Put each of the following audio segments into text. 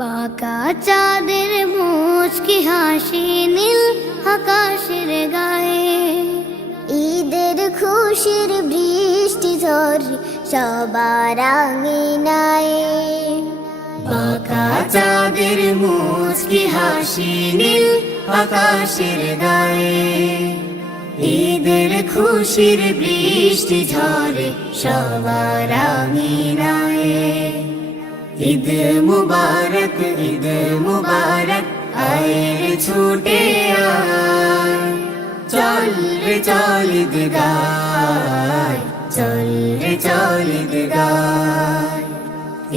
বাঁকা চাঁদের মুচকি হাসি নীল আকাশের গায়ে, ঈদের খুশির বৃষ্টি ঝরে সবার আঙিনায়। বাঁকা চাঁদের মুচকি হাসি নীল আকাশের গায়ে, ঈদের খুশির বৃষ্টি ঝরে সবার আঙিনায়। ঈদ মুবারক, ঈদ মুবারক, আয় রে ছুটে আয়, চল রে চল ঈদ গায়, চল রে চল ঈদ গায়।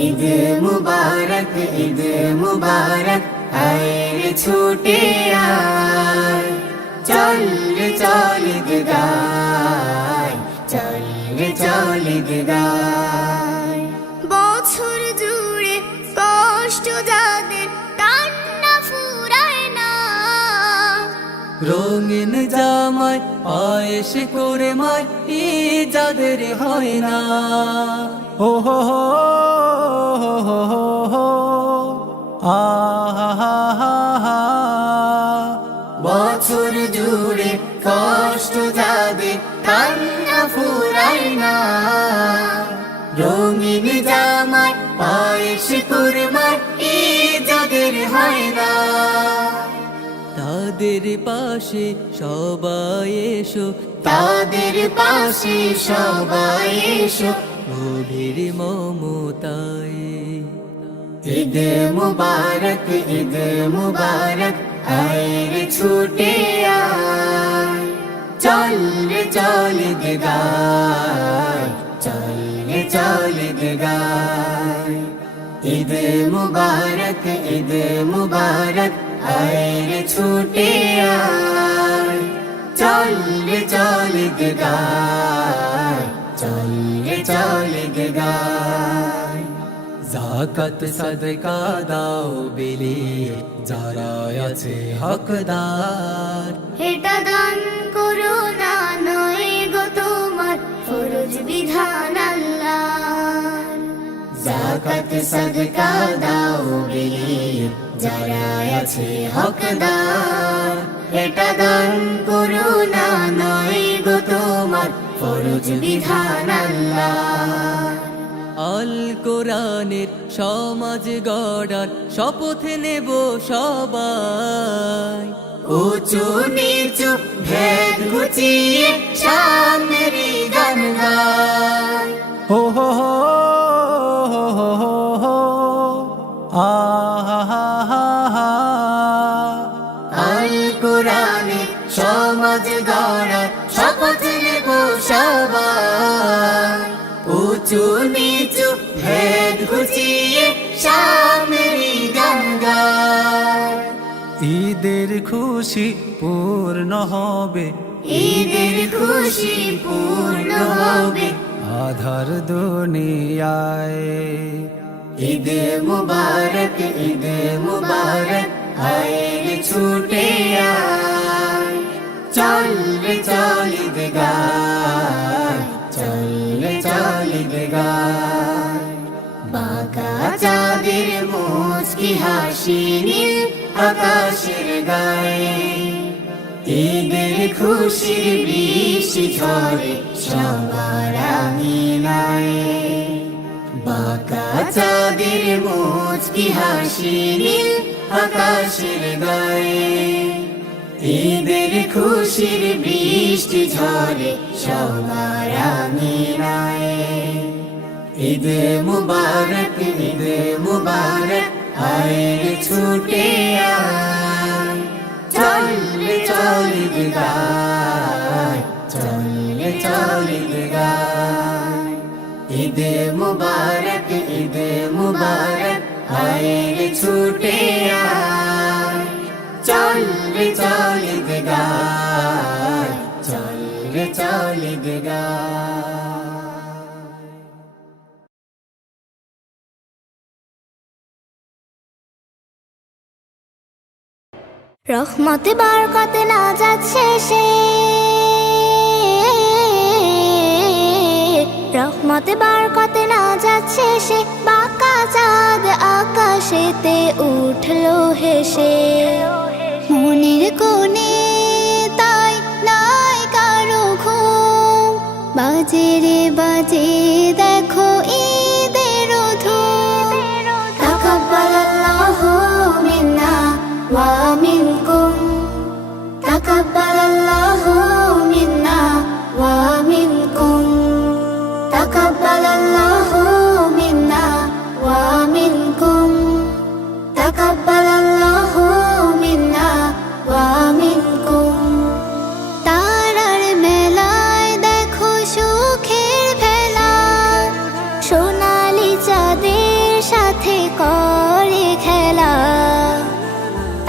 ঈদ মুবারক, ঈদ মুবারক, আয় রে ছুটে আয়, চল রে চল ঈদ গায়, চল রে চল ঈদ গায়। বছর জুড়ে কষ্ট যাদের কান্না ফুরায় না, রঙিন জামায় পায়েস করে মায় যাদের হয় না। ও হো হো হো হো হো, আহা, বছর জুড়ে কষ্ট যাদের কান্না ফুরায় না, রঙিন জামায় পায়েস করে মায় যাদের হয় না। তাদের পাশে সবাই এসো, তাদের পাশে সবাই এসো, গভীর মমতায়। ঈদ মুবারক, ঈদ মুবারক, আয় রে ছুটে আয়, চল রে চল ঈদ গায়, চল রে চল ঈদ গায়। ঈদ মুবারক, ঈদ মুবারক, আয় রে ছুটে আয়, চল রে চল ঈদ গায়, চল রে চল ঈদ গায়। যাকাত সাদকা দাও বিলিয়ে যারা আছে হকদার, এটা দান করো না নয় গো তোমার ফরজ বিধান আল্লাহর। যাকাত সাদকা দাও বিলিয়ে যারা আছে হকদার, এটা দান করো না নয় গো তোমার ফরজ বিধান আল্লাহর। আল কোরআনের সমাজ গড়ার শপথ নেব সবাই, উঁচু নিচু ভেদ ঘুচিয়ে সামনের গান গায়। হো হো হো হো হো হো, আহা, আল কোরআনের সমাজ গড়ার শপথ নেব সবাই, উঁচু নিচু ভেদ ঘুচিয়ে সামনের গান গায়। ঈদের খুশি পূর্ণ হবে, ঈদের খুশি পূর্ণ হবে আধার দুনিয়ায়। ঈদ মুবারক, ঈদ মুবারক, আয় রে ছুটে আয়, চল রে চল ঈদ গায়, চল রে চল ঈদ গায়। বাঁকা চাঁদের মুচকি হাসি নীল আকাশের গায়ে, ঈদের খুশির বৃষ্টি ঝরে সবার আঙিনায়। বাঁকা চাঁদের মুচকি হাসি নীল আকাশের গায়ে, ঈদের খুশির বৃষ্টি ঝরে সবার আঙিনায়। ঈদ মুবারক, ঈদ মুবারক, আয় রে ছুটে আয়, চল রে চল ঈদ গায়, চল রে চল ঈদ গায়। ঈদ মুবারক, ঈদ মুবারক, আয় রে ছুটে আয়, চল রে চল ঈদ গায়, চল রে চল ঈদ গায়। রহমতে বরকতে নাজাত শেষে, রহমতে বরকতে নাজাত শেষে, বাঁকা চাঁদ আকাশেতে হেসে মনের কোণে তাই নাই কারো ঘুম বাজে রে বাজে দেখো ঈদের ধুম তাকাব্বালাল্লাহু মিন্না ওয়া মিনকুম তাকাব্বালাল্লাহু মিন্না ওয়া মিনকুম তাকাব্বালাল্লাহু মিন্না ওয়া মিনকুম তাকাব্বালাল্লাহু মিন্না ওয়া মিনকুম তারার মেলায় দেখো সুখের ভেলা সোনালি চাঁদের সাথে করে খেলা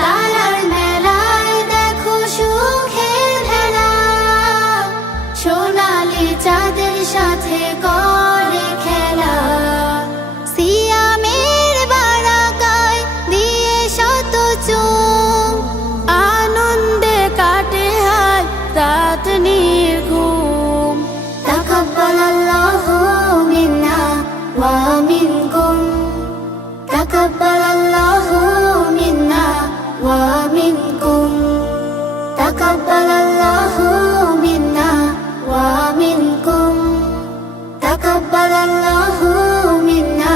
তারার মেলায় দেখো সুখের ভেলা সোনালি চাঁদের সাথে করে খেলা সিয়ামের বারাকায় দিয়ে শত চুম আনন্দে কাটে হায় রাত নির্ঘুম তাকাব্বালাল্লাহু মিন্না ওয়া মিনকুম তাকাব্বালাল্লাহু মিন্না ওয়া মিনকুম তাকাব্বালাল্লাহু মিন্না ওয়া মিনকুম তাকাব্বালাল্লাহু মিন্না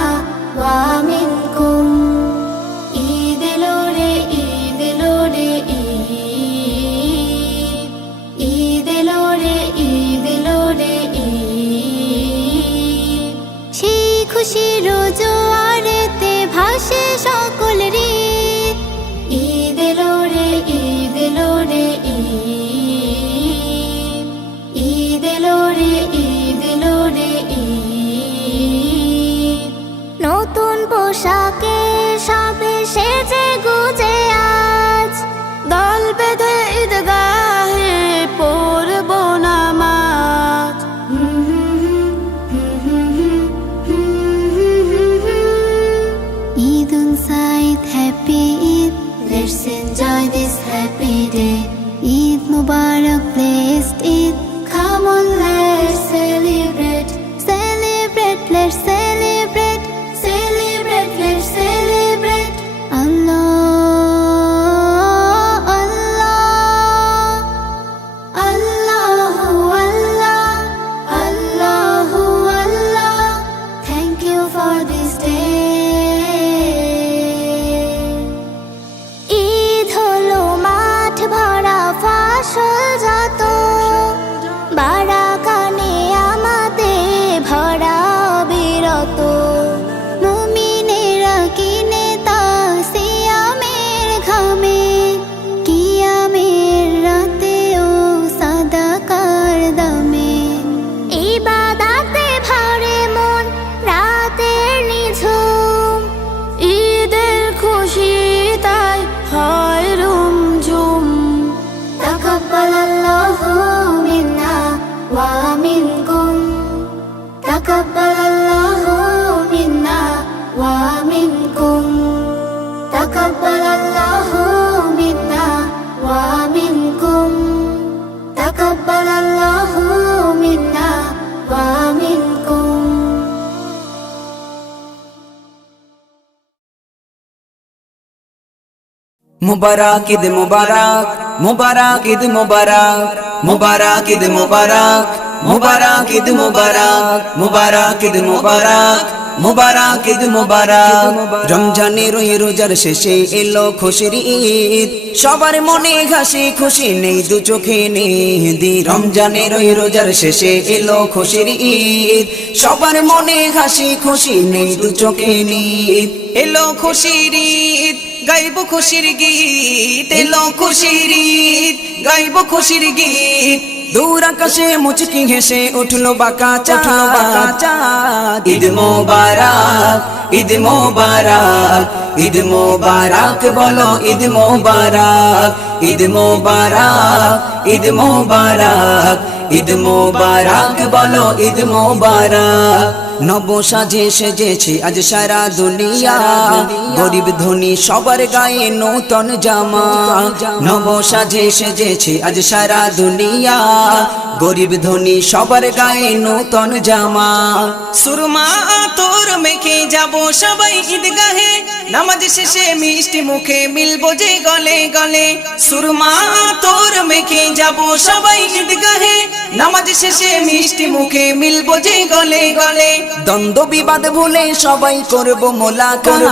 ওয়া মিনকুম ঈদ এলো রে ঈদ এলো রে ঈদ এলো রে ঈদ এলো রে সেই খুশির জোয়ারেতে ভাসে সকল হৃদ ঈদ এলো রে ঈদ এলো রে ঈদ এলো রে ঈদ এলো রে নতুন পোশাকে সবে সেজে গুজে আজ দল বেঁধে ঈদগাহে পড়ব নামাজ Eid inside happy Eid let's enjoy this happy day Eid Mubarak blessed Eid come on let's celebrate celebrate let's celebrate celebrate let's celebrate Allah Allah Allahu Allah Allahu Allah thank you for this day Eid হলো মাঠ ভরা ফসল যত বারাকানে আমাদের ভরা বিরত মুমিনেরা কিনে তা সিয়ামের ঘামে কিয়ামের রাতেও সাদাকার দামে ইবাদাতে ভরে মন রাতের নিঝুম ঈদের খুশি তাই হয় রুমঝুম তাকাব্বালাল্লাহু মিন্না ওয়া মিনকুম তাকাব্বালাল্লাহু মিন্না ওয়া মিনকুম তাকাব্বালাল্লাহু মিন্না ওয়া মিনকুম তাকাব্বালাল্লাহু মিন্না ওয়া মিনকুম মুবারক ঈদ মুবারক মুবারক ঈদ মুবারক মুবারক ঈদ মুবারক মুবারক ঈদ মুবারক মুবারক ঈদ মুবারক মুবারক ঈদ মুবারক রমজানের ওই রোজার শেষে এলো খুশির ঈদ সবার মনে হাসি খুশি নেই দু চোখে নেই রমজানের ওই রোজার শেষে এলো খুশির ঈদ সবার মনে হাসি খুশি নেই দু চোখে নেই এলো খুশির ঈদ গাইব খুশির গীত এলো খুশির ঈদ গাইব খুশির গীত দূর আকাশে মুচকি হেসে উঠলো বাঁকা চাঁদ ঈদ মোবারক ঈদ মোবারক ঈদ মোবারক বলো ঈদ মোবারক ঈদ মোবারক ঈদ মোবারক ঈদ মোবারক বলো ঈদ মোবারক নব সাজে সেজেছে আজ সারা দুনিয়া, গরিব ধনী সবার গায়ে নূতন জামা। নব সাজে সেজেছে আজ সারা দুনিয়া, গরিব ধনী সবার গায়ে নূতন জামা। সুরমা তোর মেখে যাব সবাই ঈদগাহে, নামাজ শেষে মিষ্টি মুখে মিলবো যে গলে গলে। সুরমা তোর মেখে যাব সবাই ঈদগাহে, নামাজ শেষে মিষ্টি মুখে মিলবো যে গলে গলে। দ্বন্দ্ব বিবাদ ভুলে সবাই করব মোলাকাত।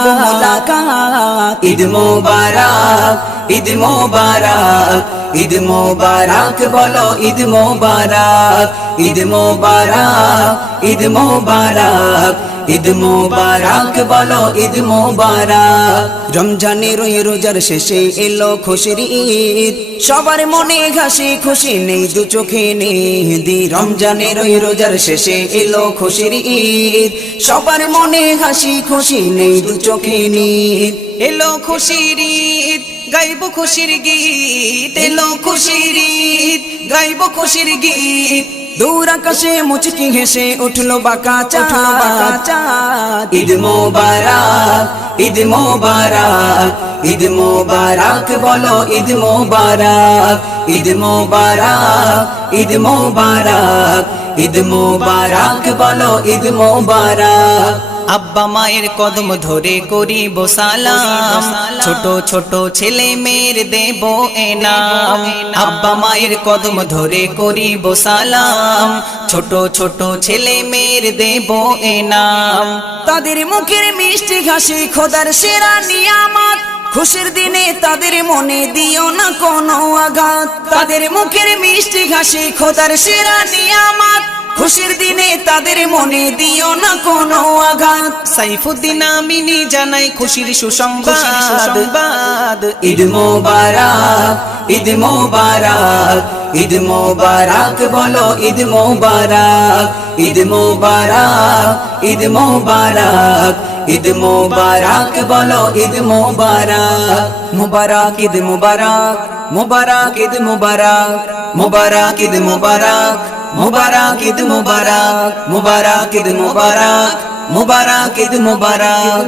ঈদ মোবারক, ঈদ মোবারক, ঈদ মোবারক বলো ঈদ মোবারক, ঈদ মোবারক, ঈদ মোবারক, ঈদ মোবারক বলো ঈদ মোবারক। রমজানের ওই রোজার শেষে এলো খুশির ঈদ, সবার মনে হাসি খুশি নেই দু চোখে নেদি। রমজানের ওই রোজার শেষে এলো খুশির ঈদ, সবার মনে হাসি খুশি নেই দু চোখে নিদ। এলো খুশির ঈদ গাইব খুশির গীত, এলো খুশির ঈদ গাইব খুশির গীত। দূর আকাশে মুচকি হেসে উঠলো বাঁকা চাঁদ। ঈদ মোবারক, ঈদ মোবারক, ঈদ মোবারক বলো ঈদ মোবারক, ঈদ মোবারক, ঈদ মোবারক, ঈদ মোবারক বলো ঈদ মোবারক। আব্বা মায়ের কদম ধরে করিব সালাম, ছোট ছোট ছেলে মেয়ের দেব এনাম। আব্বা মায়ের কদম ধরে করিব সালাম, ছোট ছোট ছেলে মেয়ের দেব এনাম। তাদের মুখের মিষ্টি হাসি খোদার সেরা নিয়ামত, খুশির দিনে তাদের মনে দিও না কোনো আঘাত। তাদের মুখের মিষ্টি হাসি খোদার সেরা নিয়ামত, খুশির দিনে তাদের মনে দিও না কোনো আঘাত। সাইফুদ্দিন আমিনী জানাই খুশির সুসংবাদ। ঈদ মোবারক, ঈদ মোবারক, ঈদ মোবারক বলো ঈদ মোবারক, ঈদ মোবারক, ঈদ মোবারক, ঈদ মোবারক বলো ঈদ মোবারক। মুবারক ঈদ মুবারক, মুবারক ঈদ মুবারক, মুবারক ঈদ মুবারক, মুবারক ঈদ মুবারক, মুবারক ঈদ মুবারক, মুবারক ঈদ মুবারক।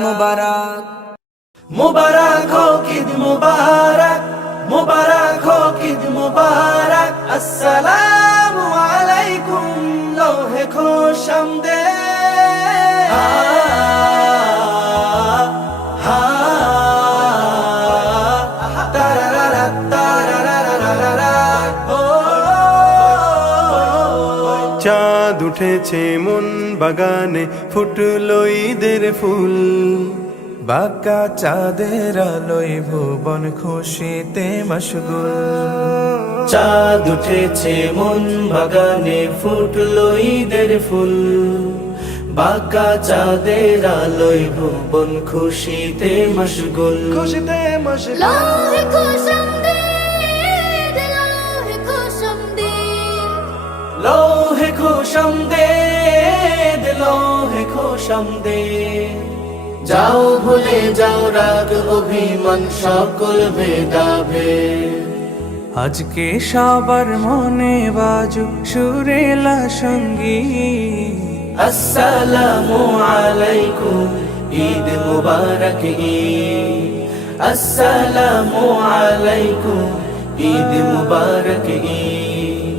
मुबारक हो ईद मुबारक, मुबारक हो ईद मुबारक। अस्सलामु अलैकुम लोहे खुशामदीद। तारारा तारारा চাঁদ উঠেছে মন বাগানে, ফুটলো ঈদের ফুল। বাঁকা চাঁদের আলোয় ভুবন খুশিতে মশগুল। চাঁদ উঠেছে মন বাগানে, ফুটলো ঈদের ফুল। বাঁকা চাঁদের আলোয় ভুবন খুশিতে মশগুল। খুশিতে মশগুল। লোহে খুশামদীদ, লোহে খুশামদীদ। লোহে খুশামদীদ, লোহে খুশামদীদ। যাও ভুলে যাও রাগ অভিমান সকল ভেদাভেদ। আজকে সবার মনে বাজুক সুরেলা সঙ্গীত। আসসালামু আলাইকুম ঈদ মুবারক ঈদ। আসসালামু আলাইকুম ঈদ মুবারক ঈদ।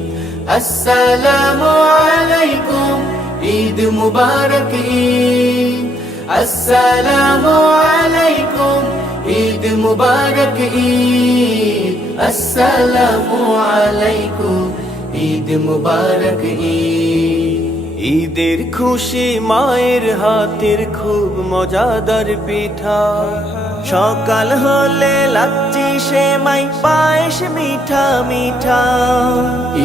আসসালামু আলাইকুম ঈদ মুবারক ঈদ। আসসালামু আলাইকুম ঈদ মুবারক ঈদ। আসসালামু আলাইকুম ঈদ মুবারক ঈদ। ঈদের খুশি মায়ের হাতের খুব মজাদার পিঠা। সকাল হলে লাচ্ছি সেমাই পায়েস মিঠা মিঠা।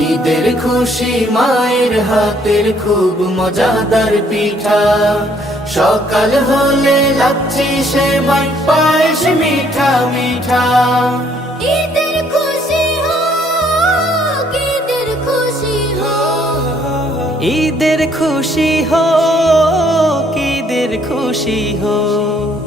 ঈদের খুশি মায়ের হাতের খুব মজাদার পিঠা। সকাল হলে লাচ্ছি সেমাই পায়েস মিঠা মিঠা। ঈদের খুশি হোক, ঈদের খুশি হোক। ঈদের খুশি হোক, ঈদের খুশি হোক।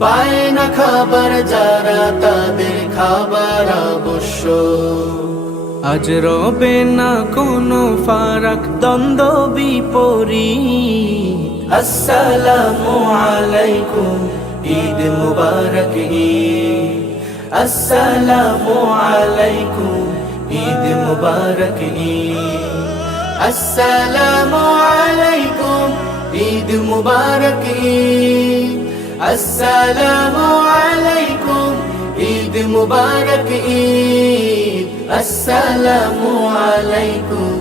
পায় না খাবার যারা তাদের খাবার আবশ্যক। আজ রবে না কোনো ফারাক দ্বন্দ্ব বিপরীত আসসালামু আলাইকুম ঈদ মুবারক ঈদ আসসালামু আলাইকুম ঈদ মুবারক ঈদ আসসালামু আলাইকুম ঈদ মুবারক ঈদ আসসালামু আলাইকুম ঈদ মুবারক ঈদ আসসালামু আলাইকুম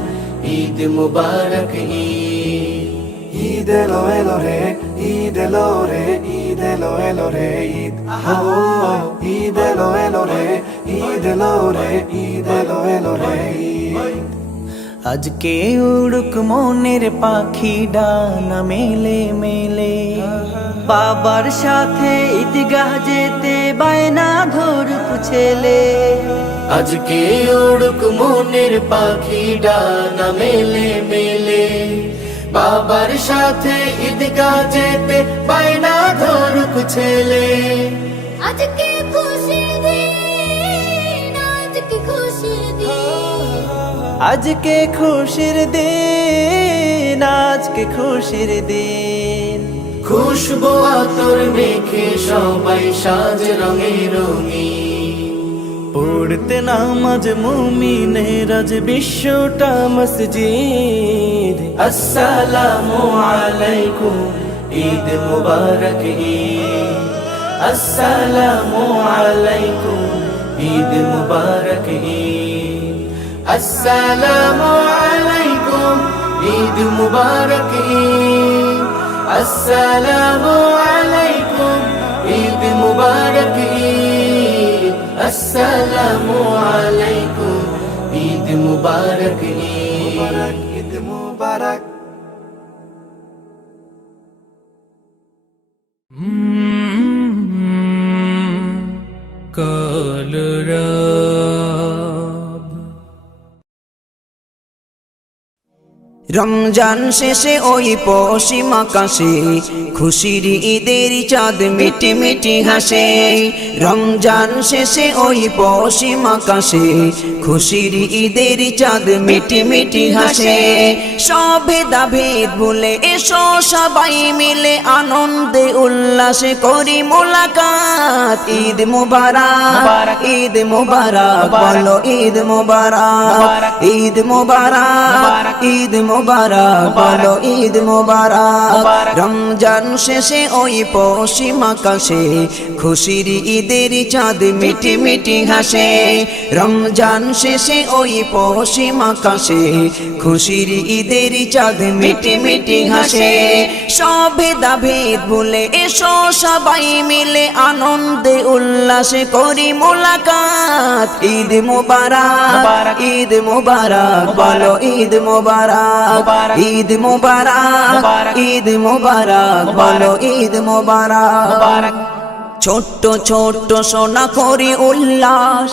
ঈদ মুবারক ঈদ ঈদ এলো এলো রে ঈদ এলো রে ঈদ এলো এলো রে ঈদ ঈদ এলো এলো রে ঈদ এলো রে ঈদ এলো এলো রে ঈদ আজকে উড়ুক মনের পাখি ডানা মেলে মেলে, বাবার সাথে ঈদগাহ যেতে বায়না ধরুক ছেলে। আজকে উড়ুক মনের পাখি ডানা মেলে মেলে, বাবার সাথে ঈদগাহ যেতে বায়না ধরুক ছেলে। আজকে খুশির দিন, আজকে খুশির দিন, আজকে খুশির দিন, আজকে খুশির দিন। খুশবু আতর মেখে সবাই সাজ রঙে রঙিন, পড়তে নামাজ মুমিনের আজ বিশ্বটা মসজিদ। আসসালামু আলাইকুম ঈদ মুবারক ঈদ আসসালামু আলাইকুম ঈদ মুবারক ঈদ আসসালামু আলাইকুম ঈদ মুবারক ঈদ আসসালামু আলাইকুম ঈদ মুবারক ঈদ আসসালামু আলাইকুম ঈদ মুবারক ঈদ মুবারক। রমজান শেষে ওই পশ্চিম আকাশে খুশির ঈদের চাঁদ মিটি মিটি হাসে। রমজান শেষে ওই পশ্চিম আকাশে খুশির ঈদের চাঁদ মিটি মিটি হাসে। সব ভেদাভেদ ভুলে এসো সবাই মিলে আনন্দে উল্লাসে করি মোলাকাত। ঈদ মুবারক ঈদ মুবারক বলো ঈদ মুবারক ঈদ মুবারক ঈদ মুবারক বলো ঈদ মুবারক। রমজান শেষে ওই পশ্চিম আকাশে খুশির ঈদের চাঁদ মিটি মিটি হাসে। রমজান শেষে ওই পশ্চিম আকাশে খুশির ঈদের চাঁদ মিটি মিটি হাসে। সব ভেদাভেদ ভুলে এসো সবাই মিলে আনন্দে উল্লাসে করি মোলাকাত। ঈদ মুবারক ঈদ মুবারক বলো ঈদ মুবারক ঈদ মুবারক ঈদ মুবারক বলো ঈদ মুবারক। ছোট্ট ছোট্ট সোনা করি উল্লাস,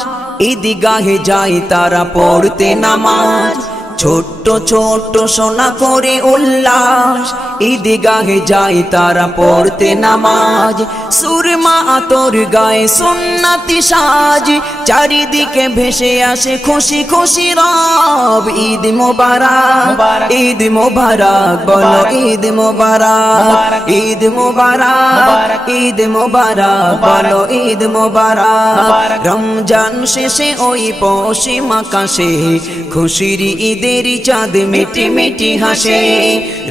ঈদগাহে যায় তারা পড়তে নামাজ। ছোট্ট ছোট্ট সোনা করে উল্লাস, ঈদগাহে যায় তারা পড়তে নামাজ। সুরমা আতর গায়ে সুন্নতি সাজ, চারিদিকে ভেসে আসে খুশি খুশি রব। ঈদ মুবারক ঈদ মুবারক বলো ঈদ মুবারক ঈদ মুবারক ঈদ মুবারক বলো ঈদ মুবারক। রমজান শেষে ওই পশ্চিম আকাশে খুশির ঈদের চাঁদ মিটি মিটি হাসে।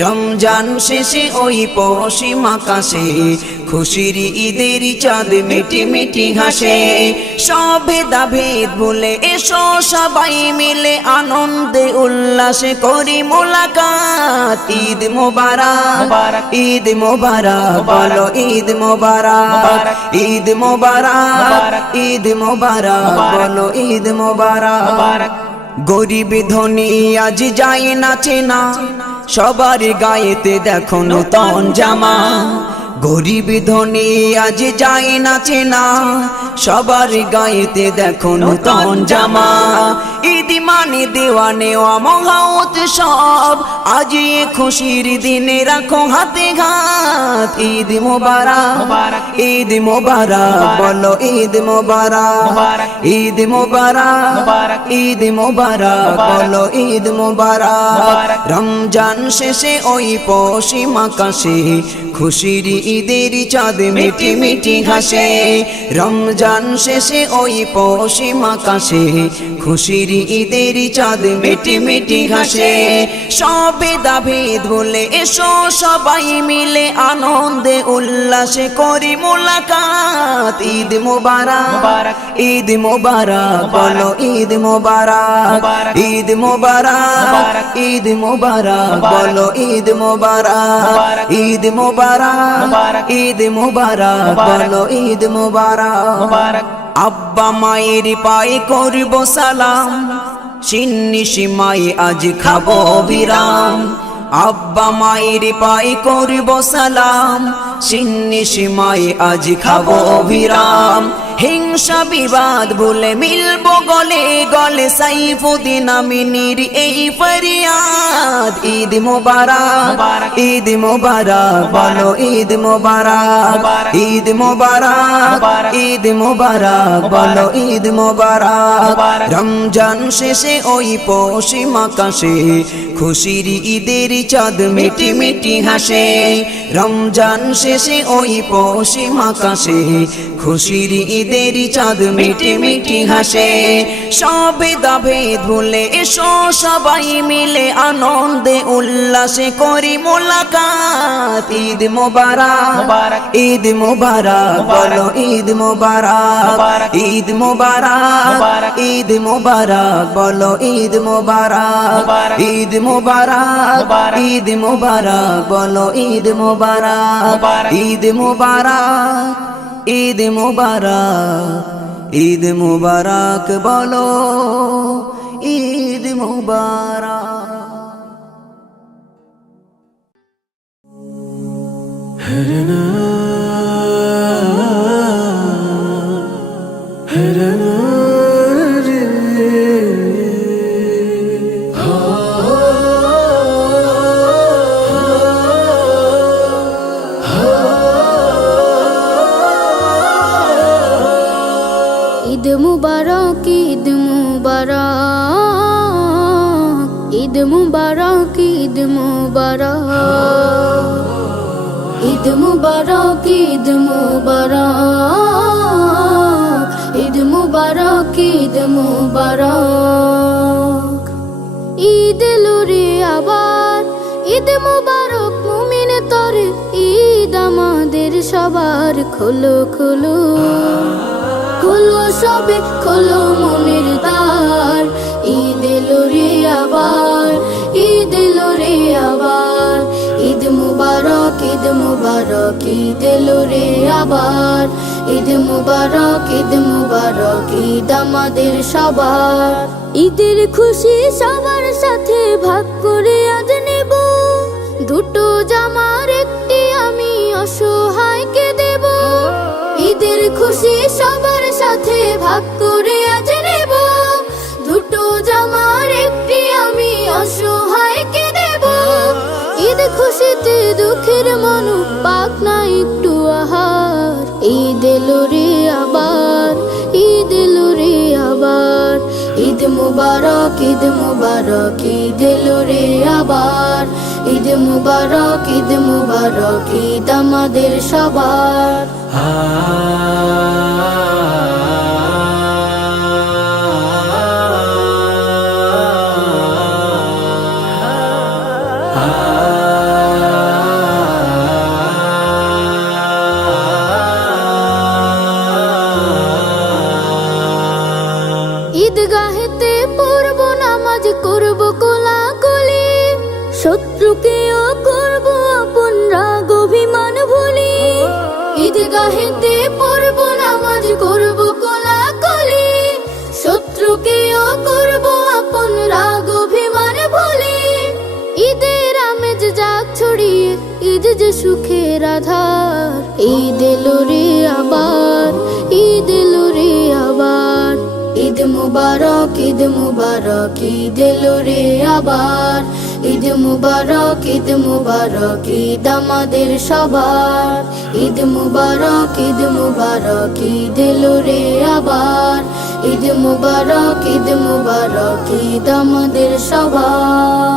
রমজান শেষে ওই পশ্চিম আকাশে খুশির ঈদের চাঁদ মিটি মিটি হাসে। সব ভেদাভেদ ভুলে এসো সবাই মিলে আনন্দে উল্লাসে করি মোলাকাত। ঈদ মুবারক ঈদ মুবারক বলো ঈদ মুবারক ঈদ মুবারক ঈদ মুবারক বলো ঈদ মুবারক। গরিব ধনী আজ যায় নাচে না, সবার গায়েতে দেখো নূতন জামা। গরিব ধনী আজ যায় নাচে না, সবার গায়েতে দেখো নূতন জামা। ঈদ ঈদ মানে দেওয়া নেওয়া মহা উৎসব, আজ এ খুশির দিনে রাখো হাতে হাত। ঈদ মোবারক, ঈদ মোবারক, বলো ঈদ মোবারক, ঈদ মোবারক, ঈদ মোবারক, বলো ঈদ মোবারক। রমজান শেষে ওই পশ্চিম আকাশে খুশির ঈদের চাঁদ মিটি মিটি হাসে। রমজান শেষে ওই পশ্চিম আকাশে খুশির ঈদের চাঁদ মিটি মিটি হাসে। সবে দাভেদ বলে এসো সবাই মিলে আনন্দে উল্লাসে করি মোলাকাত। ঈদ মোবারক, ঈদ মোবারক, বলো ঈদ মোবারক, ঈদ মোবারক, ঈদ মোবারক, বলো ঈদ মোবারক, ঈদ মোবারক, ঈদ মোবারক, বলো ঈদ মোবারক। আব্বা মায়ের পায়ে করব সালাম, সিন্নি সীমায় আজ খাবো বিরাম। আব্বা মায়ের পায়ে করব সালাম, সিন্নি সীমায় আজ খাবো বিরাম। হিংসা বিবাদ বলে মিলবো গলে গলে, সাইফুদ্দিন আমিনীর এই ফরিয়াদ। ঈদ মোবারক, ঈদ মোবারক, বলো ঈদ মোবারক, ঈদ মোবারক, ঈদ মোবারক, বলো ঈদ মোবারক। রমজান শেষে ওই পশ্চিম আকাশে খুশির ঈদের চাঁদ মিটি মিটি হাসে। রমজান শেষে ওই পশ্চিম আকাশে খুশির ঈদের চাঁদ মিটি মিটি হাসে। সবে দাভেদ ভুলে এসো সবাই মিলে আনন্দে উল্লাসে করি মোলাকাত। ঈদ মোবারক, ঈদ মোবারক, বলো ঈদ মোবারক, ঈদ মোবারক, ঈদ মোবারক, বলো ঈদ মোবারক, ঈদ মোবারক, ঈদ মোবারক, বলো ঈদ মোবারক, ঈদ মোবারক, ঈদ মোবারক, ঈদ মোবারক, বলো ঈদ মোবারক। ঈদ মুবারক, ঈদ মুবারক, ঈদ মুবারক, ঈদ মুবারক, ঈদ মুবারক, ঈদ মুবারক, ঈদ মুবারক, ঈদ মুবারক। ঈদ এলো রে আবার, ঈদ মুবারক মুমিন তরে, ঈদ আমাদের সবার। খোলো খোলো খোলো সবে খোলো মনের দ্বার, ঈদ এলো রে আবার, ঈদ এলো রে আবার। ঈদ মুবারক, ঈদ মুবারক, ঈদ এলো রে আবার। ঈদ মুবারক, ঈদ মুবারক, ঈদ আমাদের সবার। ঈদের খুশি সবার সাথে ভাগ করে আজ নেব, দুটো জামার একটি আমি অসহায়কে দেব। ঈদের খুশি সবার সাথে ভাগ করে আজ নেব, দুটো জামার একটি আমি অসহায়কে দেব। ঈদ খুশিতে দুঃখের মন পাক না একটু আহার। ঈদ এলো রে আবার, ঈদ এলো রে আবার। ঈদ মুবারক, ঈদ মুবারক, ঈদ এলো রে আবার। ঈদ মুবারক, ঈদ মুবারক, ঈদ আমাদের সবার। ঈদগাহেতে পড়ব নামাজ, করব কোলাকুলি, শত্রুকেও করব আপন, রাগ অভিমান ভুলি। ঈদগাহেতে পড়ব নামাজ, করব কোলাকুলি, শত্রুকেও করব আপন, রাগ অভিমান ভুলি। ঈদের আমেজ যাক ছড়িয়ে, ঈদ যে সুখের আধার। ঈদ এলো রে আবার, ঈদ এলো রে আবার। ঈদ মুবারক ঈদ মুবারক ঈদ এলো রে আবার ঈদ মুবারক ঈদ মুবারক ঈদ আমাদের সবার ঈদ মুবারক ঈদ এলো রে আবার ঈদ মুবারক ঈদ আমাদের সবার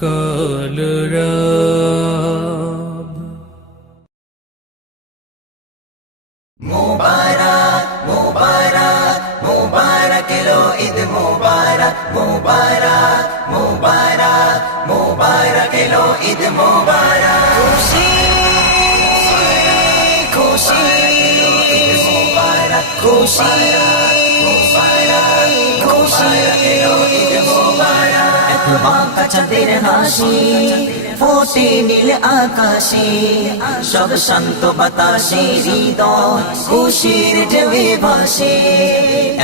কলরব মুবারক মুবারক মুবারক এলো ঈদ মুবারক মুবারক মুবারক মুবারক এলো ঈদ মুবারক খুশি খুশি মুবারক খুশি খুশি এলো ঈদ মুবারক এক বাঁকা চাঁদের হাসি ফোটে নীল আকাশে সব শান্ত বাতাসে হৃদয় খুশির ঢেউয়ে ভাসে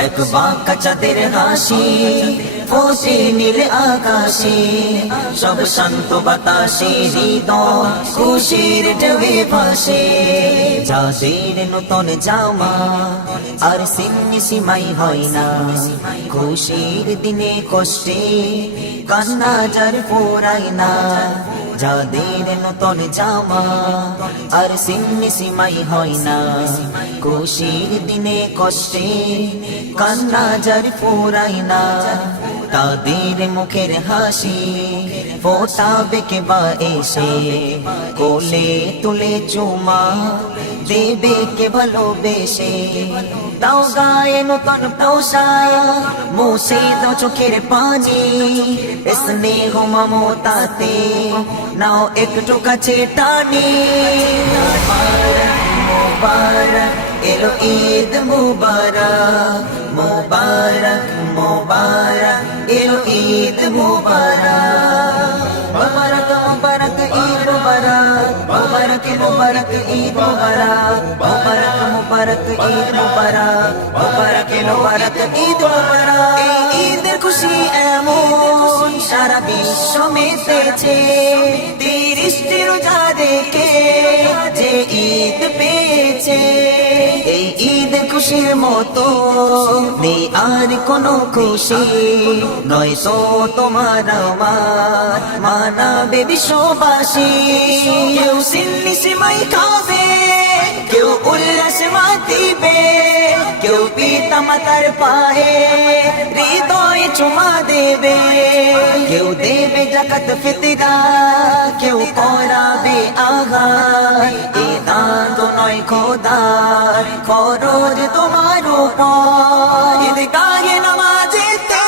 এক বাঁকা চাঁদের হাসি ফোটে নীল আকাশে সব শান্ত বাতাসে হৃদয় খুশির ঢেউয়ে ভাসে যাদের নতুন জামা আর সিন্নি সীমাই হয় না খুশির দিনে কষ্টে কান্না যার পোড়ায় না যাদের নতুন জামা আর সিন্নি সীমাই হয় না খুশির দিনে কষ্টে কান্না যার পোড়ায় না তাদের মুখের হাসি ফোটাবে কে বা এসে কোলে তুলে চুমা দেবে কে ভালোবেসে তাও গায়ে নতুন পোশাক মুছে দাও চোখের পানি স্নেহ মমতাতে নাও একটু কাছে টানি মুবারক মুবারক এলো ঈদ মুবারক মুবারক মুবারক এলো ঈদ মুবারক মুবারক মুবারক ঈদ মুবারক মুবারক মুবারক ঈদ মুবারক মুবারক মুবারক ঈদ মুবারক মুবারক মুবারক ঈদ মুবারক এই ঈদের খুশি এমন সারা বিশ্ব মেতেছে 30টি রোজা রেখে যে ঈদ পেয়েছে এই ঈদ খুশির মতো নেই আর কোনো খুশি নয় তো তোমার আমার মানাবে বিশ্ববাসী কেউ সিন্নি সিমাই খাবে কেউ উল্লাস মাতিবে কেউ পিতা মাতার পায়ে হৃদয়ে চুমা দেবে কেউ দেবে জাকাত ফিতরা কেউ করাবে আগায় এ দান তো নয় খোদার ফরজ তোমার উপর ঈদ গায়ে নামাজেতে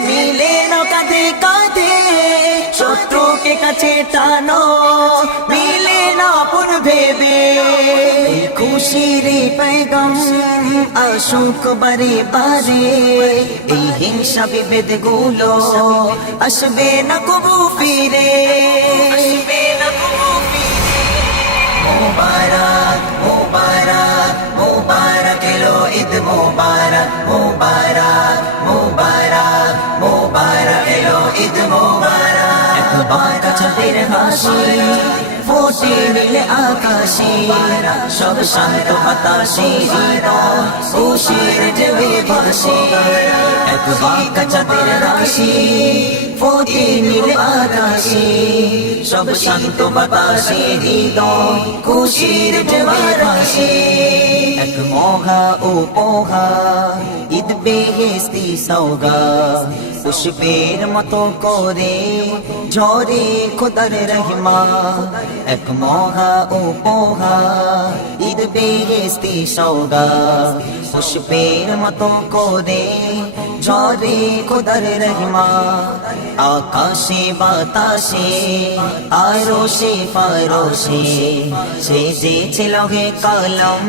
মিলে না কাঁধে কাঁধে শত্রুকে কাছে টানো মিলে না পুর ভেবে খুশির পেগম আসুক বারে বারে এই হিংসা বিভেদ গুলো আসবে না কবু ফিরে আসবে না কবু ফিরে মুবারক মুবারক মুবারক এলো ঈদ মুবারক মুবারক মুবারক মুবারক এলো ঈদ মুবারক এক বাঁকা চাঁদের হাসি ফোটে নীল আকাশে সব শান্ত বাতাসে হৃদয় খুশির ঢেউয়ে ভাসে এক বাঁকা চাঁদের হাসি ফোটে নীল আকাশে সব শান্ত বাতাসে হৃদয় খুশির ঢেউয়ে ভাসে এক মহা ও পোহা ঈদ বেহেশতি সওগা পুষ্পের মতো করে ঝরে খোদার রহমা এক মহা ও পোহা ঈদ বেহেশতি সওগা পুষ্পের মতো করে ঝরে খোদার রহমা আকাশে বাতাসে আরশে ফারশে সেজেছে লৌহে কলম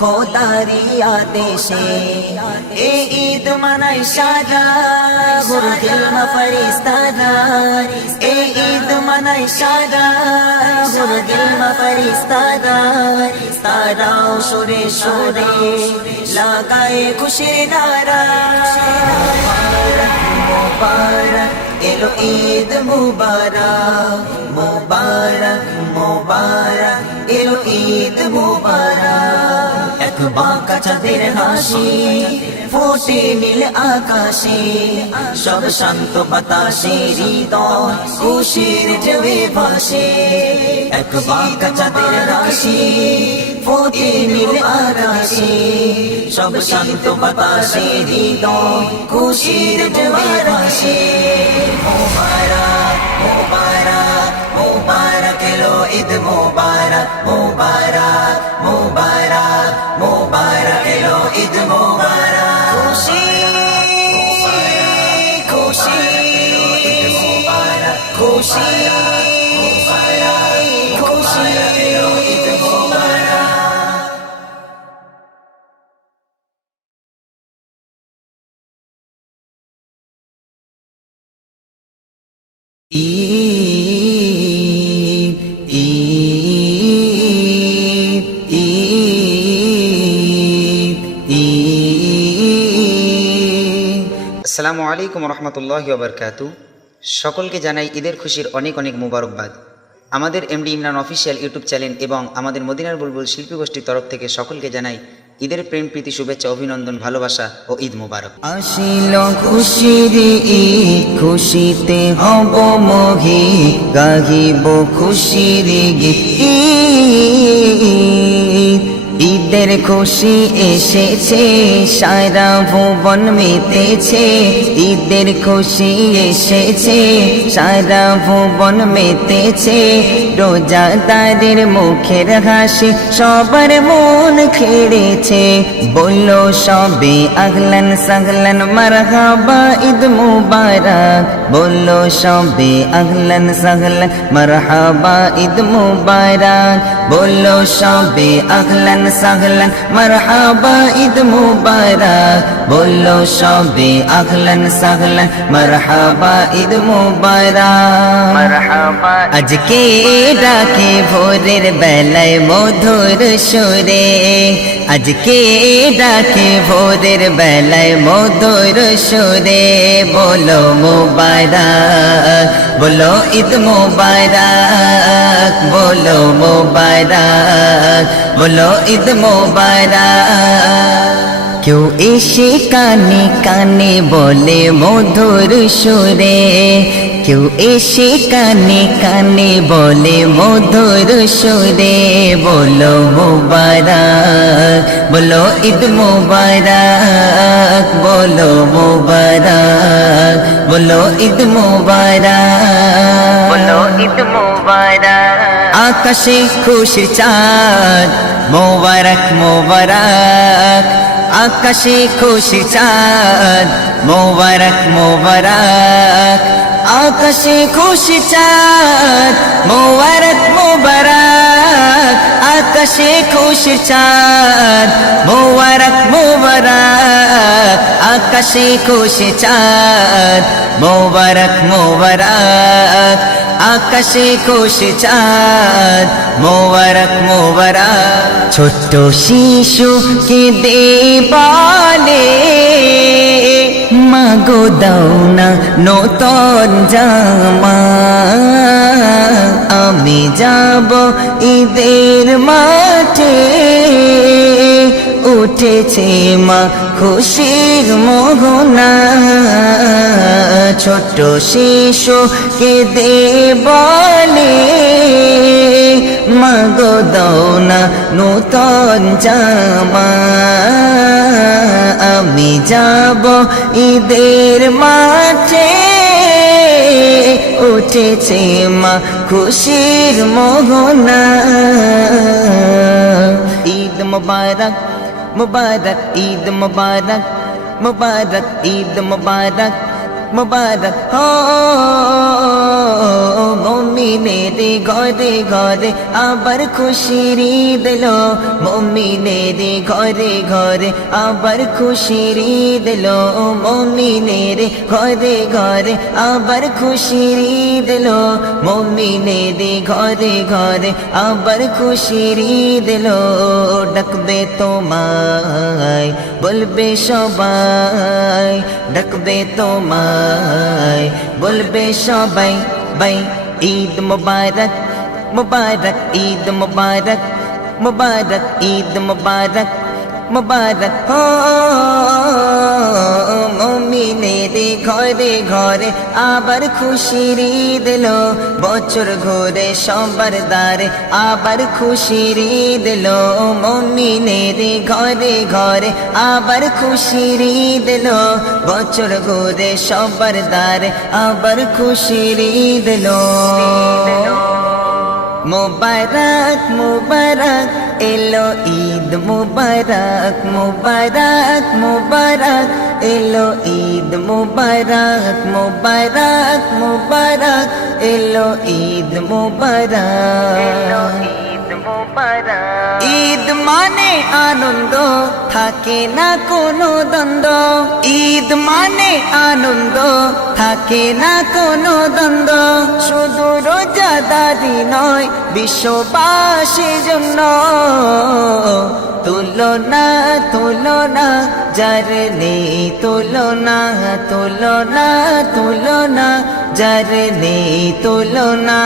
খোদারি আদেশে এ ঈদ মানাই সারা দিল মা ফরিস্তারা এ ঈদ মানাই সারা দিল মা ফরিস্তারা তারাও সুরে সুরে লাগায়ে খুশির নারা মুবারক এলো ঈদ মুবারক মুবারক মুবারক এলো ঈদ মুবারক বাঁকা চাঁদের হাসি ফোটে নীল আকাশে সব শান্ত বাতাসে হৃদয় খুশির ঢেউয়ে ভাসে এক বাঁকা চাঁদের হাসি ফোটে নীল আকাশে সব শান্ত বাতাসে হৃদয় খুশির ঢেউয়ে ভাসে মোবারক মোবারক মোবারক এলো ঈদ মোবারক মোবারক মোবারক মোবারক এলো ঈদ মোবারক খুশি খুশি ঈদ মোবারক খুশি খুশি এলো ঈদ মোবারক আসসালামু আলাইকুম রহমতুল্লাহি ওয়া বারাকাতুহু। সকলকে জানাই ঈদের খুশির অনেক অনেক মুবারকবাদ। আমাদের MD Imran official YouTube channel এবং আমাদের মদিনার বুলবুল শিল্পী গোষ্ঠীর তরফ থেকে সকলকে জানাই ঈদের প্রেম প্রীতি শুভেচ্ছা অভিনন্দন ভালোবাসা ও ঈদ মুবারক। আসিল খুশির ঈদ খুশিতে হব মোহি গাহিব খুশির গীত ঈদের খুশি এসেছে সারা ভুবন মেতেছে ঈদের খুশি এসেছে সারা ভুবন মেতেছে রোজাদারের মুখের হাসি সবার মন খেড়েছে বললো সবে আগলান সাগলান মারহাবা ঈদ মুবারক বললো সবে আগলান সাগলান মারহাবা ঈদ মুবারক বললো সবে আগলান সাগলান মারহাবা ঈদ মুবারক বললো সবে আগলান সাগলান মারহাবা ঈদ মুবারক মারহাবা আজকে ডাকে ভোরের বেলায় মধুর সুরে আজকে ডাকে ভোরের বেলায় মধুর সুরে বলো মুবারক বলো ঈদ মুবারক বলো মুবারক বলো ঈদ মুবারক কেউ এসে কানে কানে বলে মধুর সুরে কেউ এসে কানে কানে বলে মধুর সুরে বলো মুবারক বলো ঈদ মুবারক বলো মুবারক বলো ঈদ মুবারক বলো ঈদ মুবারক আকাশে খুশির চাঁদ মোবারক মোবারক আকাশে খুশির চাঁদ মোবারক মোবারক আকাশে খুশির চাঁদ মোবারক মোবারক আকাশে খুশির চাঁদ মোবারক মোবারক আকাশে খুশির চাঁদ মোবারক মোবারক আকাশে খুশির চাঁদ মোবারক মোবারক ছোট্ট শিশু কেঁদে বলে মাগো দাও না নতুন জামা আমি যাব ঈদের মাঠে উঠেছে মা খুশির মোহনা ছোট্ট শিশু কেঁদে বলে মাগো দাও না নতুন জামা আমি যাব ঈদের মাঠে উঠেছে মা খুশির মোহনা ঈদ মুবারক মুবারক ঈদ মুবারক মুবারক ঈদ মুবারক মুবারক হো মুমিনের ঘরে ঘরে আবার খুশির ঈদ এলো মুমিনের ঘরে ঘরে আবার খুশির ঈদ এলো মুমিনের ঘরে ঘরে আবার খুশির ঈদ এলো মুমিনের ঘরে ঘরে আবার খুশির ঈদ এলো ডাকবে তোমায় বলবে সবাই ডাকবে তোমায় বলবে সবাই বাই ঈদ মুবারক মুবারক ঈদ মুবারক মুবারক ঈদ মুবারক মুবারক হো মুমিনের ঘরে ঘরে আবার খুশির ঈদ এলো বছর ঘুরে সবার দ্বারে আবার খুশির ঈদ এলো মুমিনের ঘরে ঘরে আবার খুশির ঈদ এলো বছর ঘুরে সবার দ্বারে আবার খুশির ঈদ এলো মুবারক মুবারক এলো ঈদ মুবারক মুবারক মুবারক এলো ঈদ মুবারক মুবারক মুবারক এলো ঈদ মুবারক ঈদ মানে আনন্দ থাকে না কোনো দ্বন্দ্ব ঈদ মানে আনন্দ থাকে না কোনো দ্বন্দ্ব শুধু রোজাদারি নয় বিশ্ববাসীর জন্য তুলনা তুলনা যার নেই তুলনা তুলনা তুলনা যার নেই তুলনা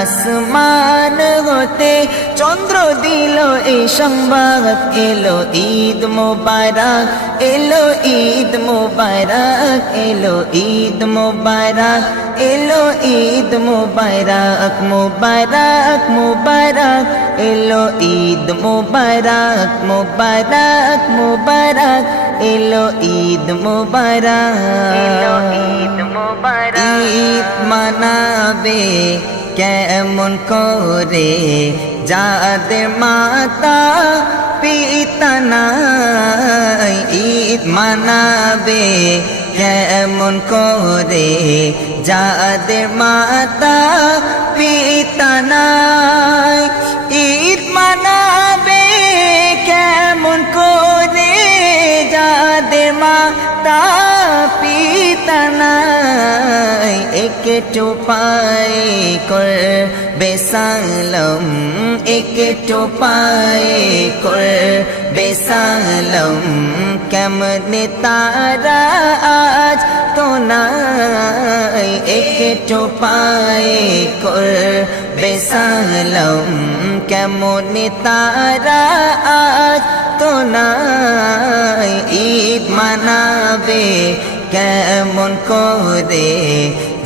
আসমান হতে চন্দ্র দিল এই সংবাদ এলো ঈদ মোবারক এলো ঈদ মোবারক এলো ঈদ মোবারক এলো ঈদ মোবারক মোবারক মোবারক এলো ঈদ মোবারক মোবারক মোবারক এলো ঈদ মোবারক ঈদ মানাবে কেমন করে যাদের মাতা পিতা নাই ঈদ মানাবে কেমন করে যাদের মাতা পিতা নাই ঈদ মানাবে কেমন করে যাদের মাতা পিতা নাই একটু পায় করবে সালাম একটু পায় করবে সালাম কেমনে তারা আজ তো নাই একটু পায় করবে সালাম কেমনে তারা আজ তো নাই ঈদ মানাবে কেমন করে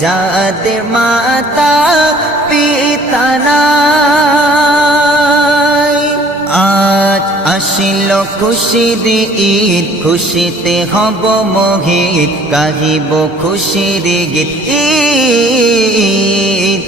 যাদের মাতা পিতা নাই আজ আসিল খুশির ঈদ খুশিতে হব মোহিত গাহিব খুশির গীত ঈদ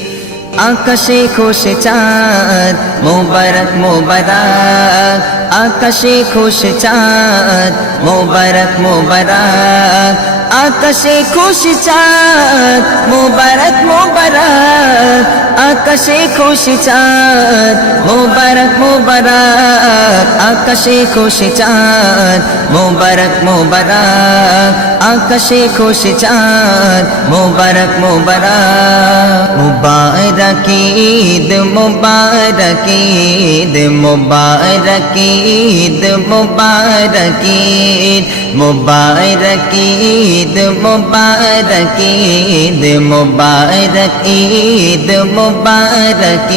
আকাশে খুশি চাঁদ মোবারক মোবারক আকাশে খুশি চাঁদ মোবারক মোবারক আকাশে খুশি চাঁদ মোবারক মোবারক আকাশে খুশি চাঁদ মোবারক মোবারক আকাশে খুশি চাঁদ মোবারক মোবারক আকাশে খুশি চাঁদ মোবারক মোবারক মুবারক ঈদ মুবারক ঈদ মুবারক ঈদ মুবারক ঈদ মুবারক ঈদ মুবারক ঈদ মুবারক ঈদ মুবারক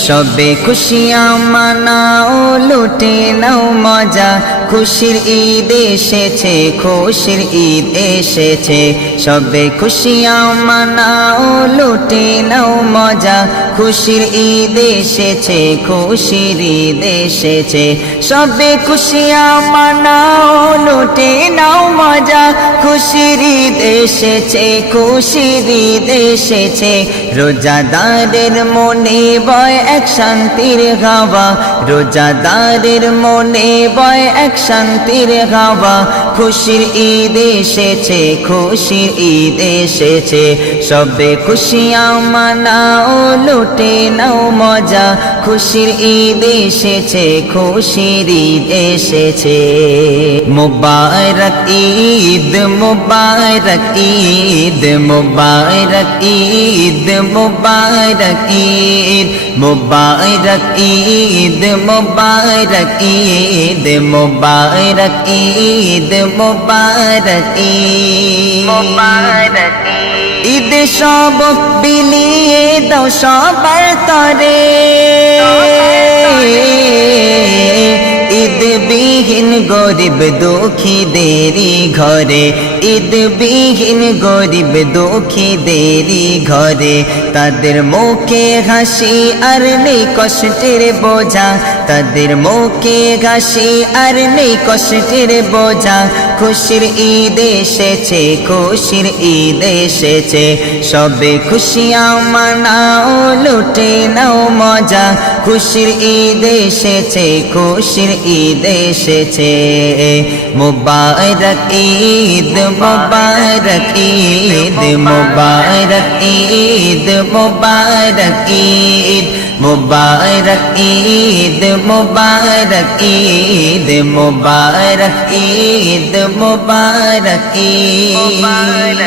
সবে খুশিয়াঁ মানাও লুটে নাও মজা খুশির ঈদ এসেছে খুশির ঈদ এসেছে সবে খুশিয়াঁ মানাও লুটে নাও মজা খুশির ঈদ এসেছে খুশির ঈদ এসেছে সবে খুশিয়াঁ মানাও লুটে নাও মজা খুশির ঈদ এসেছে খুশির ঈদ এসেছে রোজাদারের মনে বয় এক শান্তির হাওয়া রোজাদারের মনে বয় এক শান্তির হাওয়া খুশির ঈদ এসেছে খুশির ঈদ এসেছে সবে খুশিয়াঁ মানাও লুটে নাও মজা খুশির ঈদ এসেছে খুশির ঈদ এসেছে মুবারক ঈদ মুবারক ঈদ মুবারক ঈদ মুবারক ঈদ মুবারক ঈদ মুবারক ঈদ মুবারক ঈদ মুবারক মুবারক ঈদ সব বিলিয়ে দাও সবার তরে ঈদ বিহীন গরিব দুঃখীদেরই ঘরে, ঈদ বিহীন গরিব দুঃখীদেরই ঘরে, তাদের মুখে হাসি আর নেই কষ্টের বোঝা, তাদের মুখে হাসি আর নেই কষ্টের বোঝা। খুশির ঈদ এসেছে, খুশির ঈদ এসেছে, সবে খুশিয়াঁ মানাও, লুটে নাও মজা। খুশির ঈদ এসেছে, খুশির ঈদ এসেছে, মুবারক ঈদ, মুবারক ঈদ, মুবারক ঈদ, মুবারক ঈদ, মুবারক ঈদ, মুবারক ঈদ, মুবারক ঈদ, মুবারক ঈদ।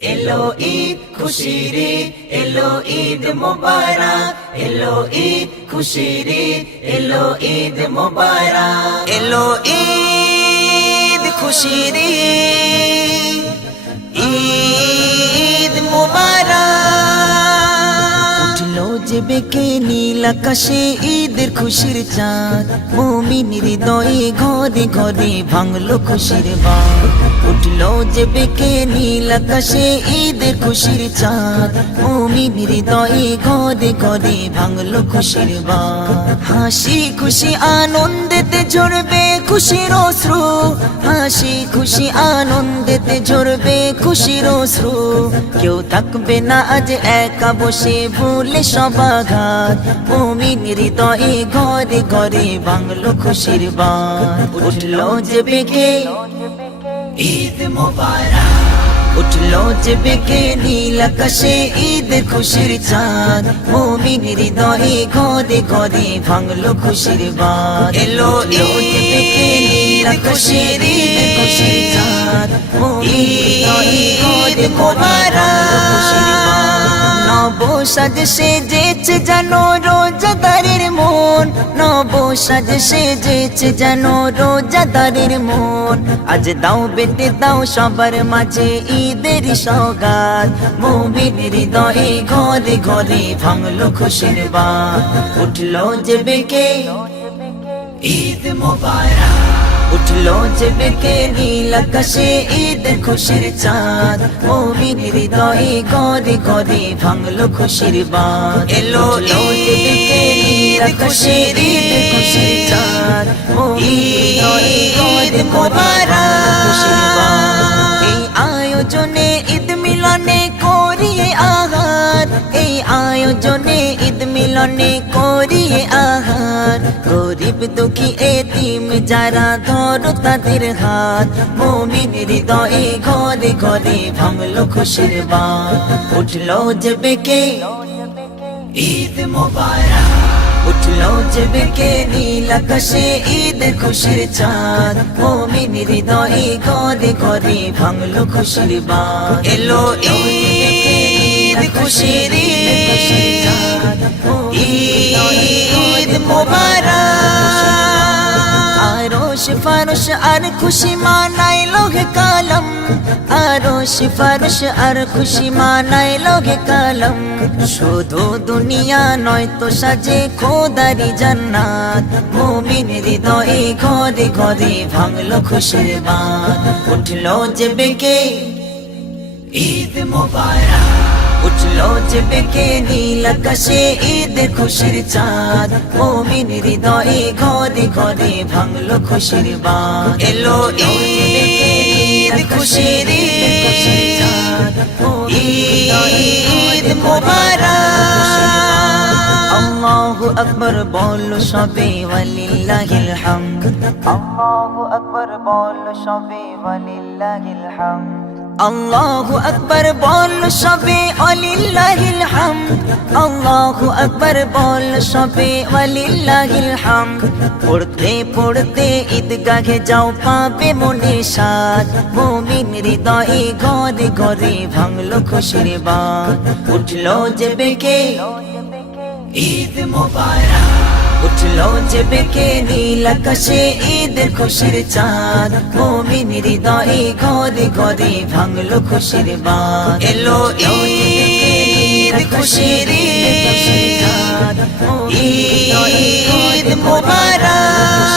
এলো ঈদ খুশির ঈদ, এলো ঈদ মুবারক, এলো ঈদ খুশির ঈদ, এলো ঈদ মুবারক, এলো ঈদ খুশির ঈদ, ঈদ মুবারক। উঠলো যে বেকে নীল আকাশে ঈদের খুশির চাঁদ, মুমিনের হৃদয়ে ঘরে ঘরে ভাঙলো খুশির বাঁধ। উঠলো যে বেকে নীল আকাশে ঈদের খুশির চাঁদ, মুমিনের হৃদয়ে ঘরে ঘরে ভাঙলো খুশির বাঁধ। হাসি খুশি আনন্দেতে ঝরবে খুশির অশ্রু, হাসি খুশি আনন্দেতে ঝরবে খুশির অশ্রু। কেউ থাকবে না আজ একা বসে ভুলে সব আঘাত, মুমিনের হৃদয়ে ঘরে ঘরে ভাঙলো খুশির বাঁধ। উঠলো যে বেকে ঈদ মুবারক, উঠলো যে বেকে নীল আকাশে ঈদের খুশির চাঁদ, মুমিনের হৃদয়ে ঘরে ঘরে ভাঙলো খুশির বাঁধ। এলো ঈদ বেকে নীল আকাশে ঈদের খুশির চাঁদ, মুমিনের হৃদয়ে ঘরে ঘরে খুশির বাঁধ। নব সাজ সেজেছে জানো রোজাদারের মন, নব সাজ সেজেছে জানো রোজাদারের মন। আজ দাও বেটে দাও সবার মাঝে ঈদের সওগাত, মুমিনের হৃদয়ে ঘরে ঘরে ভাঙলো খুশির বাঁধ। উঠলো যে বেকে ঈদ মুবারক, উঠলো যে বেকে নীল আকাশে ঈদের খুশির চাঁদ, মুমিনের হৃদয়ে ঘরে ঘরে ভাঙলো খুশির বাঁধ। এলো যে বেকে নীল আকাশে ঈদের খুশির চাঁদ, মুমিনের হৃদয়ে ঘরে খুশির বাঁধ। এই আয়োজনে ঈদ মিলনে করিয়ে আহার, এই আয়োজনে ঈদ মিলনে করিয়ে আহার। গরিব দুঃখী এতিম যারা ধরো তাদের হাত, মুমিনের হৃদয়ে ঘরে ঘরে ভাঙলো খুশির বাঁধ। উঠলো যে বেকে ঈদ মুবারক, উঠলো যে বেকে নীল আকাশে ঈদের খুশির চাঁদ, মুমিনের হৃদয়ে ঘরে ঘরে ভাঙলো খুশির বাঁধ। এলো ঈদ খুশির চাঁদ, ঈদ মুবারক। আরশ ফারশ আর খুশি মানাইলো হে কালাম, আরশ ফারশ আর খুশি মানাইলো হে কালাম। শুধু দুনিয়া নয় তো সাজে খোদারি জান্নাত, মুমিনের হৃদয়ে ঘরে ঘরে ভাঙলো খুশির বাঁধ। উঠলো যে বেকে ঈদ মুবারক, উঠলো যে বেকে নীল আকাশে ঈদের খুশির চাঁদ, মুমিনের হৃদয়ে ঘরে ঘরে ভাঙলো খুশির বাঁধ। এলো ঈদ খুশির চাঁদ, ঈদ মুবারক। আল্লাহু আকবার বলো সবে ওয়ালিল্লাহিল হামদ, আল্লাহু আকবার বলো সবে ওয়ালিল্লাহিল হামদ। আল্লাহু আকবার বল সবে ওয়ালিল্লাহিল হামদ, আল্লাহু আকবার বল সবে ওয়ালিল্লাহিল হামদ। পড়তে পড়তে ঈদগাহে যাও পাবে মনে সাদ, মুমিনের হৃদয়ে ঘরে ঘরে ভাঙলো খুশির বাঁধ। উঠলো যে বেকে ঈদ মুবারক, উঠলো যে বেকে নীল আকাশে ঈদের খুশির চাঁদ, মুমিনের হৃদয়ে ঘরে ঘরে ভাঙলো খুশির বাঁধ। এলো ঈদ খুশির চাঁদ, চাঁদ ঈদ মোবারক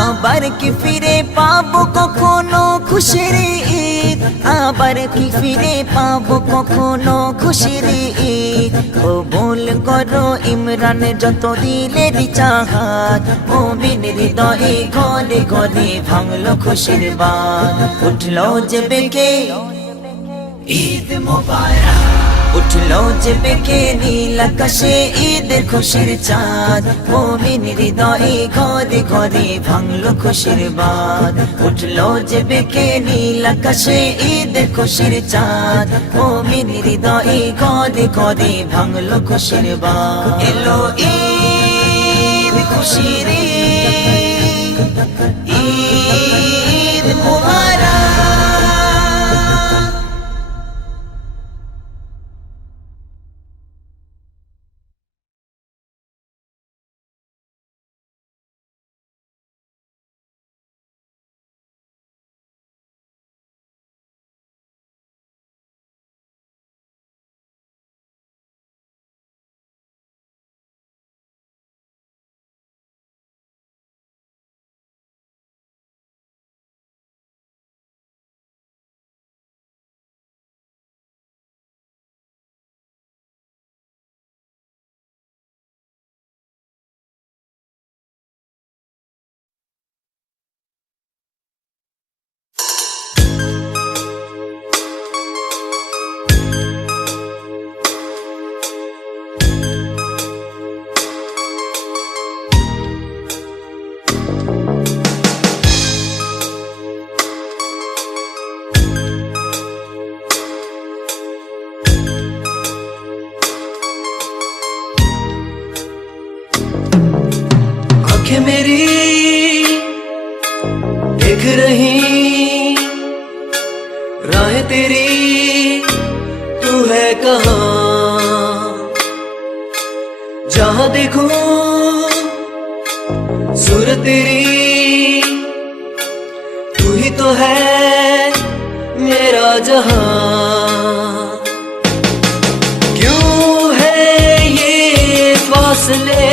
আবার কি ফিরে পাবো কখনো খুশির ঈদ আবার কি ফিরে পাবো কখনো খুশির ঈদ কবুল করো ইমরান যত দিলের চাহাত মুমিন হৃদয়ে ঘরে ঘরে ভাঙলো খুশির বাত উঠলো যে বেকে ঈদ মোবারক উঠলো যে বেকে নীল আকাশে ঈদের খুশির চাঁদ মুমিন হৃদয়ে ঘরে ঘরে ভাঙলো খুশির বাত উঠলো যে বেকে নীল আকাশে ঈদের খুশির চাঁদ মুমিন হৃদয়ে ঘরে ঘরে ভাঙলো খুশির বাত এলো ঈদ খুশির ঈদ মোবারক आंखें मेरी देख रही राह तेरी तू है कहाँ जहाँ देखो सूरत तेरी तू ही तो है मेरा जहाँ क्यों है ये फासले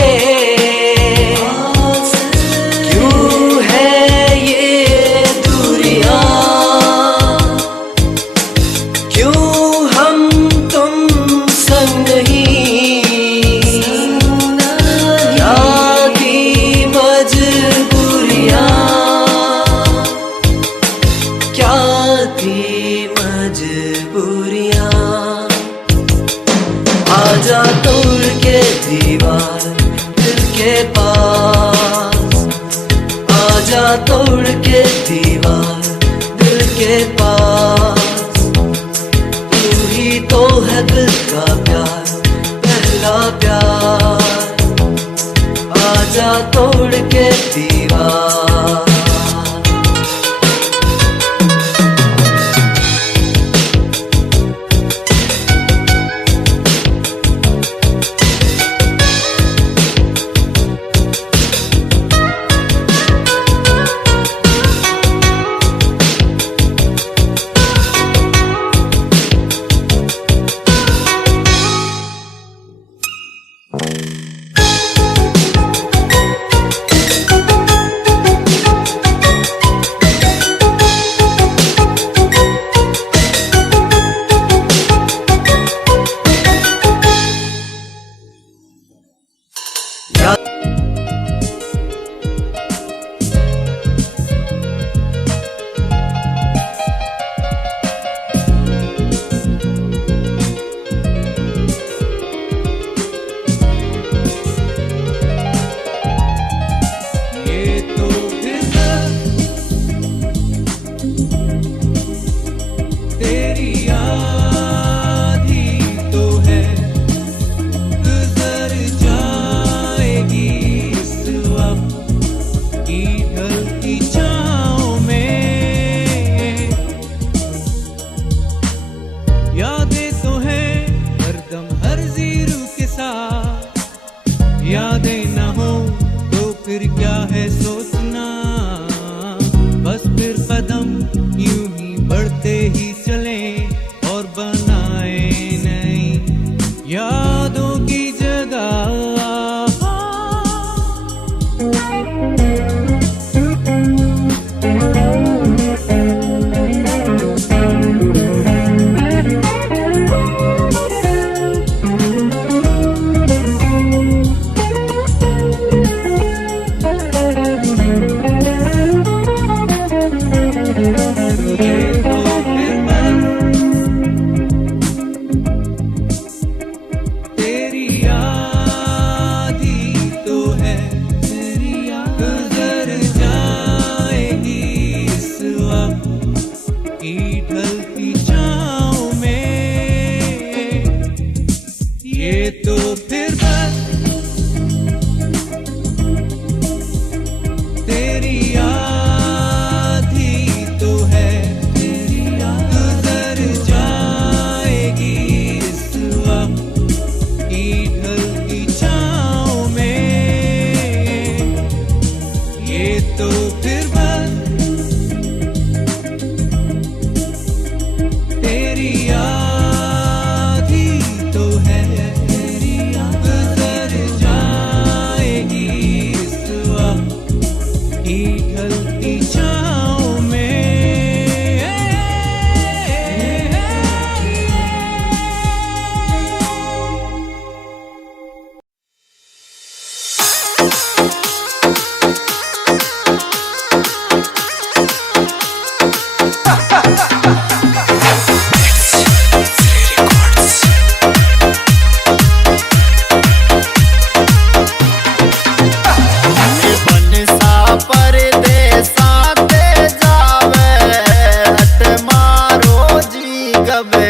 आजा तोड़ के दीवार दिल के पास आजा तोड़ के दीवार दिल के पास तू ही तो है दिल का प्यार पहला प्यार आजा तोड़ के दीवार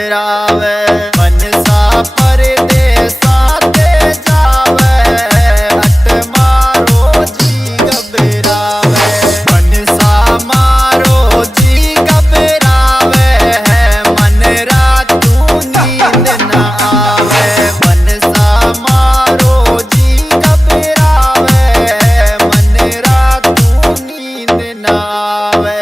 घबरावे मनसा परदेसा ते जावे हट मारो जी घबरावे मनसा मारो जी घबरावे मन रातू नींद न आवे मनसा मारो जी घबरावे मन रातू नींद न आवे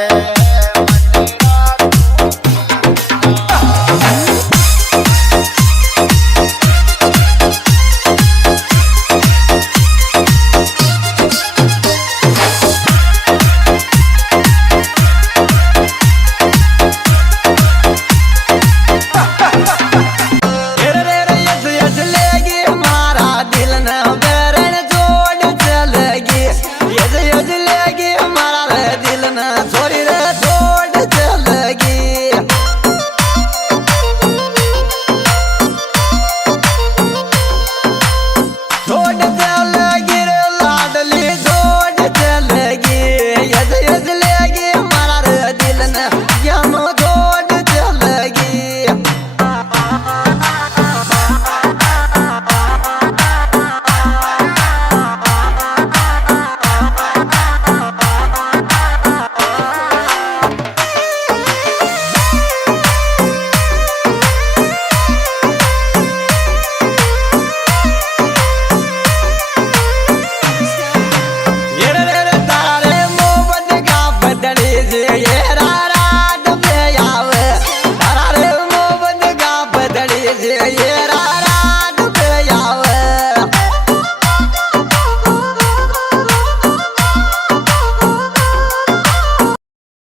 Yeah.